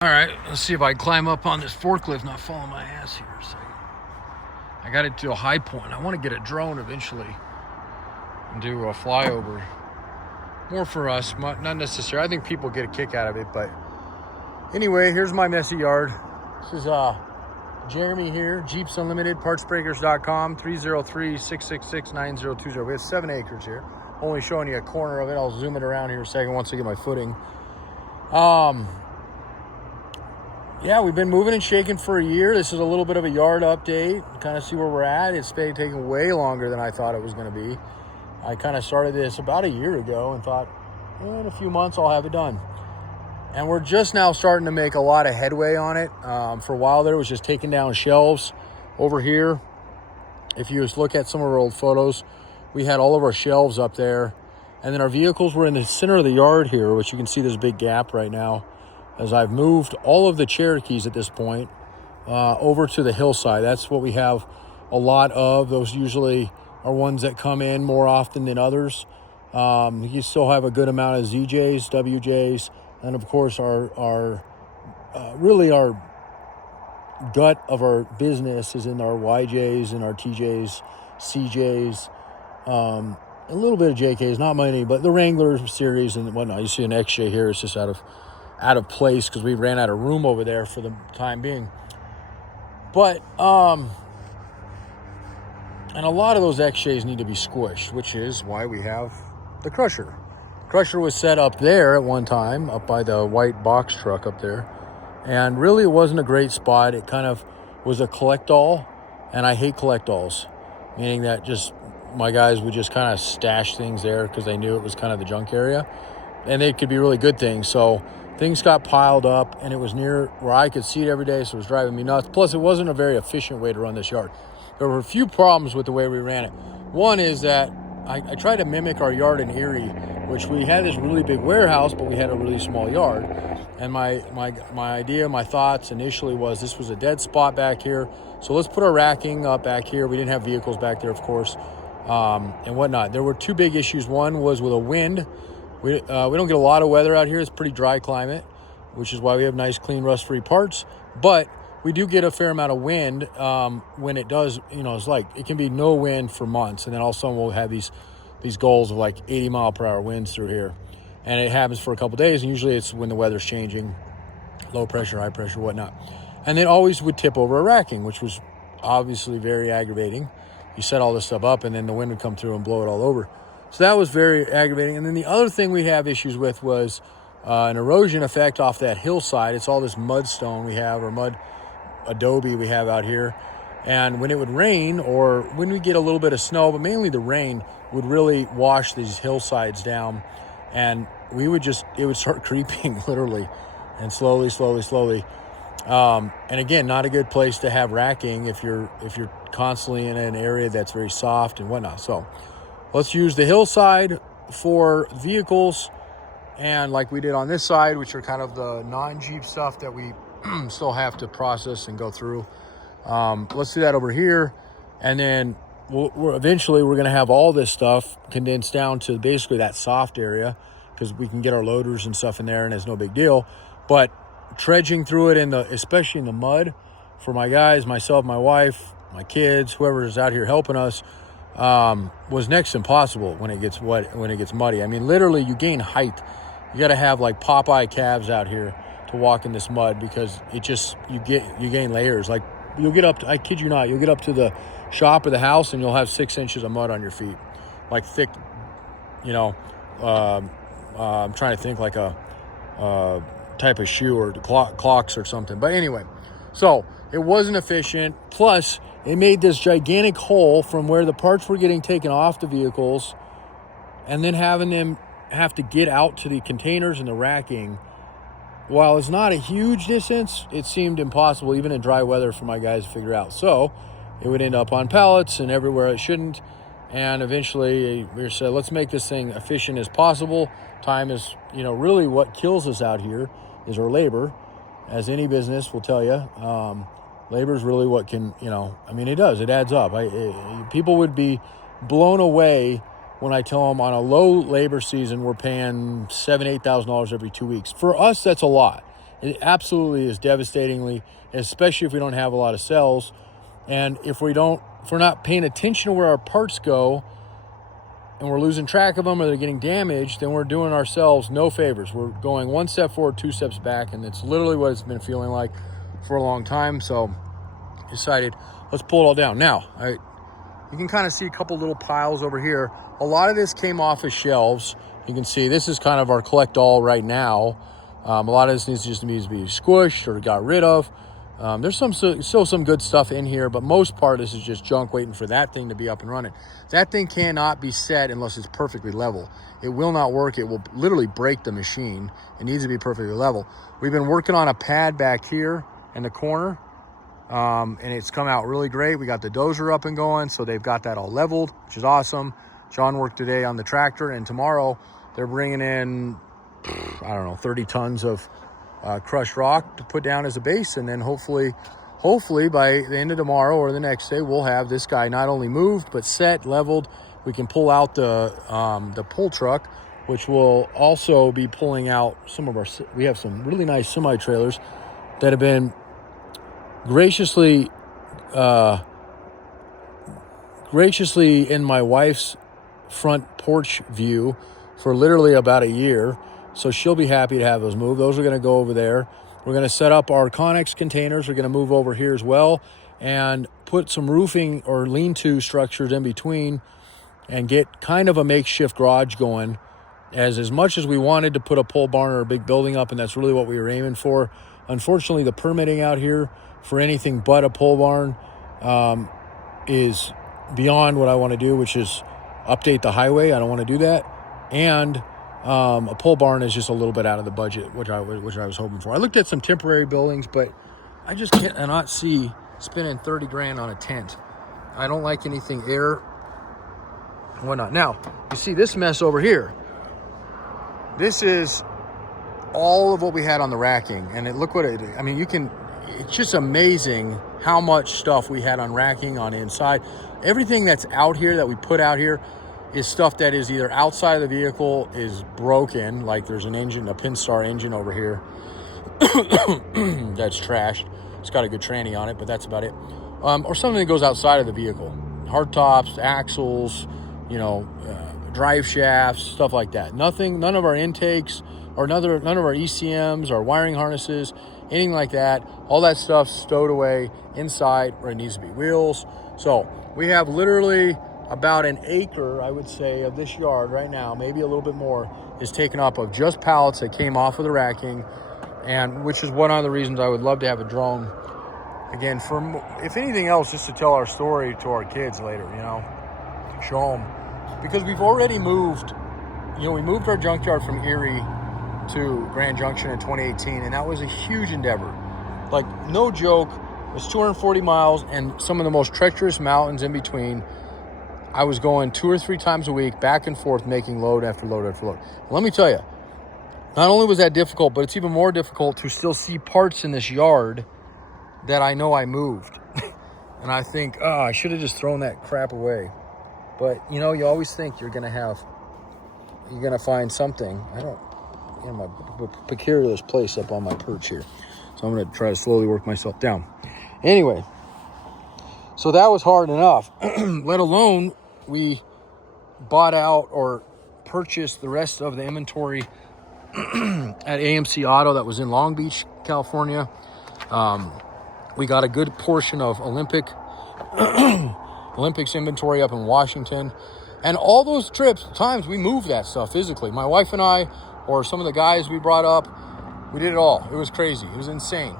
All right, let's see if I can climb up on this forklift, not fall on my ass here. So I got it to a high point. I want to get a drone eventually and do a flyover. More for us, not necessarily. I think people get a kick out of it, but anyway, here's my messy yard. This is Jeremy here, Jeeps Unlimited, PartsBreakers.com, 303-666-9020. We have 7 acres here. Only showing you a corner of it. I'll zoom it around here a second once I get my footing. Yeah, we've been moving and shaking for a year. This is a little bit of a yard update, kind of see where we're at. It's been taking way longer than I thought it was going to be. I kind of started this about a year ago and thought, in a few months I'll have it done. And we're just now starting to make a lot of headway on it. For a while there, it was just taking down shelves over here. If you just look at some of our old photos, we had all of our shelves up there. And then our vehicles were in the center of the yard here, which you can see this big gap right now. As I've moved all of the Cherokees at this point over to the hillside. That's what we have a lot of. Those usually are ones that come in more often than others. You still have a good amount of ZJs, WJs, and of course our gut of our business is in our YJs and our TJs, CJs, a little bit of JKs, not many, but the Wrangler series and whatnot. You see an XJ here, it's just out of place because we ran out of room over there for the time being. But and a lot of those XJs need to be squished, which is why we have the crusher. Crusher was set up there at one time, up by the white box truck up there, and really it wasn't a great spot. It kind of was a collect-all, and I hate collect-alls, meaning that just my guys would just kind of stash things there because they knew it was kind of the junk area, and they could be really good things. So things got piled up, and it was near where I could see it every day, so it was driving me nuts. Plus, it wasn't a very efficient way to run this yard. There were a few problems with the way we ran it. One is that I tried to mimic our yard in Erie, which we had this really big warehouse, but we had a really small yard. And my idea, my thoughts initially was this was a dead spot back here, so let's put our racking up back here. We didn't have vehicles back there, of course, and whatnot. There were two big issues. One was with a wind. We don't get a lot of weather out here. It's pretty dry climate, which is why we have nice, clean, rust-free parts. But we do get a fair amount of wind when it does, it's like it can be no wind for months. And then all of a sudden we'll have these goals of like 80 mile per hour winds through here. And it happens for a couple days. And usually it's when the weather's changing, low pressure, high pressure, whatnot. And then always would tip over a racking, which was obviously very aggravating. You set all this stuff up and then the wind would come through and blow it all over. So that was very aggravating. And then the other thing we have issues with was an erosion effect off that hillside. It's all this mudstone we have, or mud adobe we have out here. And when it would rain, or when we get a little bit of snow, but mainly the rain, would really wash these hillsides down. And it would start creeping literally, and slowly. And again, not a good place to have racking if you're constantly in an area that's very soft and whatnot. So let's use the hillside for vehicles, and like we did on this side, which are kind of the non-Jeep stuff that we still have to process and go through. Let's do that over here, and then eventually we're going to have all this stuff condensed down to basically that soft area, because we can get our loaders and stuff in there, and it's no big deal. But trudging through it especially in the mud, for my guys, myself, my wife, my kids, whoever is out here helping us, was next to impossible when it gets wet, when it gets muddy. I mean, literally, you gain height. You got to have like Popeye calves out here to walk in this mud, because you gain layers. Like you'll get up to, I kid you not, you'll get up to the shop or the house and you'll have 6 inches of mud on your feet, like thick. I'm trying to think like a type of shoe or clocks or something. But anyway, so it wasn't efficient. Plus, it made this gigantic hole from where the parts were getting taken off the vehicles, and then having them have to get out to the containers and the racking. While it's not a huge distance, it seemed impossible, even in dry weather, for my guys to figure out. So it would end up on pallets and everywhere it shouldn't. And eventually we said, let's make this thing efficient as possible. Time is, really what kills us out here is our labor. As any business will tell you, labor is really what can, it does. It adds up. People would be blown away when I tell them on a low labor season, we're paying $7,000, $8,000 every 2 weeks. For us, that's a lot. It absolutely is devastatingly, especially if we don't have a lot of cells. And if we're not paying attention to where our parts go and we're losing track of them or they're getting damaged, then we're doing ourselves no favors. We're going one step forward, two steps back, and it's literally what it's been feeling like for a long time. So decided, let's pull it all down. Now, you can kind of see a couple little piles over here. A lot of this came off of shelves. You can see this is kind of our collect all right now. A lot of this needs to be squished or got rid of. There's still some good stuff in here, but most part this is just junk waiting for that thing to be up and running. That thing cannot be set unless it's perfectly level. It will not work. It will literally break the machine. It needs to be perfectly level. We've been working on a pad back here in the corner, and it's come out really great. We got the dozer up and going, so they've got that all leveled, which is awesome. John worked today on the tractor, and tomorrow they're bringing in, 30 tons of crushed rock to put down as a base, and then hopefully by the end of tomorrow or the next day, we'll have this guy not only moved but set, leveled. We can pull out the pull truck, which will also be pulling out we have some really nice semi trailers that have been graciously in my wife's front porch view for literally about a year. So she'll be happy to have those moved. Those are going to go over there. We're going to set up our Connex containers. We're going to move over here as well and put some roofing or lean-to structures in between and get kind of a makeshift garage going. As much as we wanted to put a pole barn or a big building up, and that's really what we were aiming for, unfortunately the permitting out here for anything but a pole barn is beyond what I want to do, which is update the highway. I don't want to do that. And a pole barn is just a little bit out of the budget, which I was hoping for. I looked at some temporary buildings, but I just cannot see spending 30 grand on a tent. I don't like anything air and whatnot. Now, you see this mess over here. This is all of what we had on the racking, and look what it's just amazing how much stuff we had on racking on inside. Everything that's out here that we put out here is stuff that is either outside of the vehicle, is broken, like there's a Pinstar engine over here that's trashed. It's got a good tranny on it, but that's about it. Or something that goes outside of the vehicle. Hard tops, axles, drive shafts, stuff like that. None of our intakes or none of our ECMs, our wiring harnesses, anything like that. All that stuff's stowed away inside where it needs to be. Wheels. So we have literally about an acre, I would say, of this yard right now, maybe a little bit more, is taken up of just pallets that came off of the racking, and which is one of the reasons I would love to have a drone. Again, if anything else, just to tell our story to our kids later, show them. Because we've already moved, we moved our junkyard from Erie to Grand Junction in 2018, and that was a huge endeavor. Like, no joke, it was 240 miles and some of the most treacherous mountains in between. I was going 2 or 3 times a week, back and forth, making load after load after load. Let me tell you, not only was that difficult, but it's even more difficult to still see parts in this yard that I know I moved. And I think, I should have just thrown that crap away. But, you always think you're going to find something. My precarious place up on my perch here. So I'm going to try to slowly work myself down. Anyway, so that was hard enough, let alone we bought out or purchased the rest of the inventory at AMC Auto that was in Long Beach, California. We got a good portion of Olympics inventory up in Washington. And all those times we moved that stuff physically. My wife and I, or some of the guys we brought up, we did it all. It was crazy. It was insane.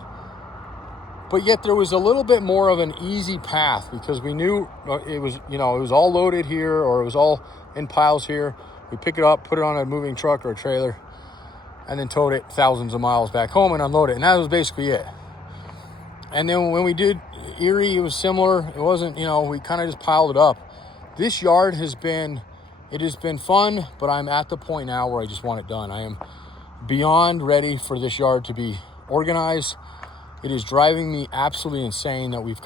But yet there was a little bit more of an easy path because we knew it was all loaded here or it was all in piles here. We pick it up, put it on a moving truck or a trailer, and then towed it thousands of miles back home and unload it. And that was basically it. And then when we did Erie, it was similar. It wasn't, we kind of just piled it up. This yard has been fun, but I'm at the point now where I just want it done. I am beyond ready for this yard to be organized. It is driving me absolutely insane that we've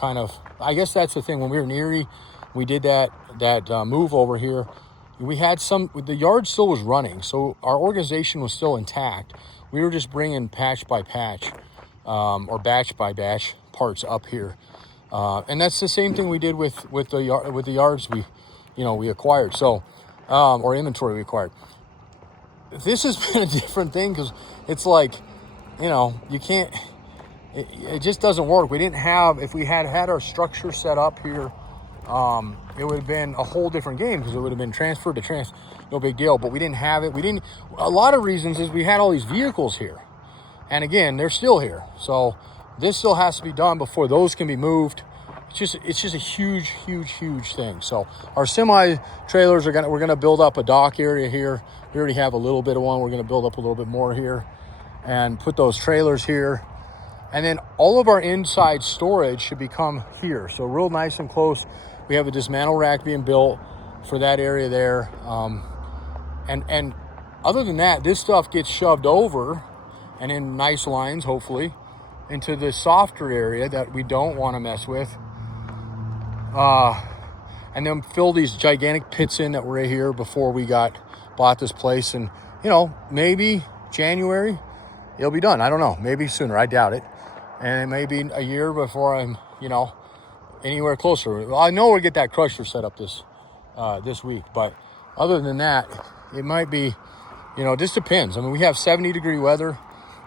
I guess that's the thing. When we were in Erie, we did that move over here. We had the yard still was running, so our organization was still intact. We were just bringing patch by patch or batch by batch parts up here. And that's the same thing we did with the yards we acquired. So, or inventory we acquired. This has been a different thing because it's like, you can't, it just doesn't work. We didn't have, if we had our structure set up here, it would have been a whole different game because it would have been transferred to no big deal, but we didn't have it. A lot of reasons is we had all these vehicles here. And again, they're still here. So this still has to be done before those can be moved. It's just a huge, huge, huge thing. So our semi trailers we're gonna build up a dock area here. We already have a little bit of one. We're gonna build up a little bit more here and put those trailers here. And then all of our inside storage should become here. So real nice and close. We have a dismantle rack being built for that area there. And other than that, this stuff gets shoved over and in nice lines, hopefully, into the softer area that we don't want to mess with. And then fill these gigantic pits in that were here before we bought this place. And, maybe January, it'll be done. I don't know. Maybe sooner. I doubt it. And it may be a year before I'm, anywhere closer. Well, I know we'll get that crusher set up this week. But other than that, it might be, just depends. I mean, we have 70-degree weather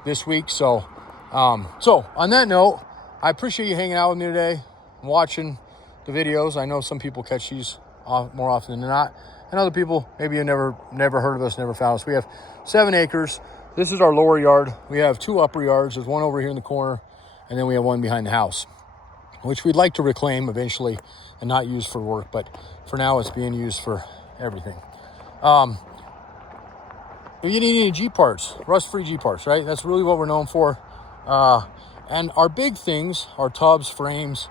this week. So on that note, I appreciate you hanging out with me today, watching the videos. I know some people catch these more often than not, and other people, maybe you never heard of us, never found us. We have 7 acres. This is our lower yard. We have 2 upper yards. There's one over here in the corner, and then we have one behind the house, which we'd like to reclaim eventually and not use for work, but for now it's being used for everything. If you need any Jeep parts, rust-free Jeep parts, right? That's really what we're known for. And our big things are tubs, frames,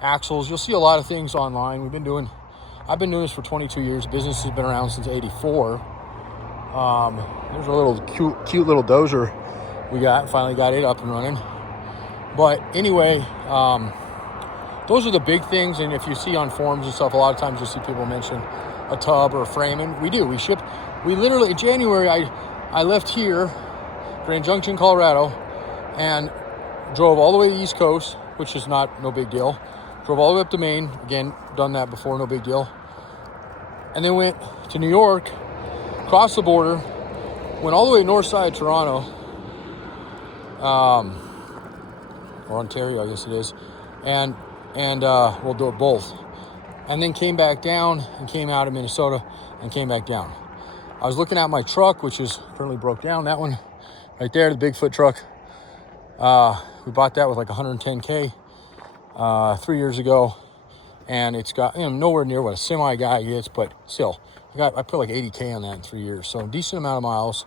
axles. You'll see a lot of things online. I've been doing this for 22 years. Business has been around since 84. There's a little cute little dozer we finally got it up and running. But anyway, those are the big things. And if you see on forums and stuff, a lot of times you'll see people mention a tub or a frame, and we ship. We literally, in January, I left here, Grand Junction, Colorado, and drove all the way to the East Coast, which is no big deal. Drove all the way up to Maine. Again, done that before, no big deal. And then went to New York, crossed the border, went all the way north side of Toronto, or Ontario, I guess it is, and we'll do it both. And then came back down and came out of Minnesota and came back down. I was looking at my truck, which is currently broke down. That one right there, the Bigfoot truck. We bought that with like 110K 3 years ago, and it's got nowhere near what a semi guy gets, but still, I put like 80K on that in 3 years, so a decent amount of miles,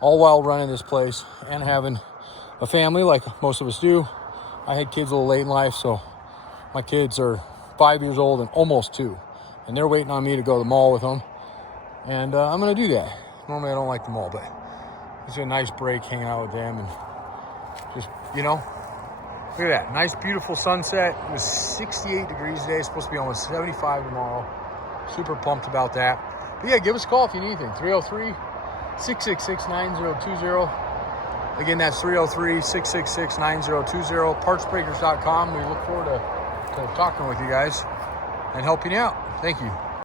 all while running this place and having a family like most of us do. I had kids a little late in life, so my kids are 5 years old and almost 2, and they're waiting on me to go to the mall with them, and I'm gonna do that. Normally I don't like the mall, but it's a nice break hanging out with them and just, look at that. Nice, beautiful sunset. It was 68 degrees today. It's supposed to be almost 75 tomorrow. Super pumped about that. But yeah, give us a call if you need anything. 303-666-9020. Again, that's 303-666-9020. PartsBreakers.com. We look forward to talking with you guys and helping you out. Thank you.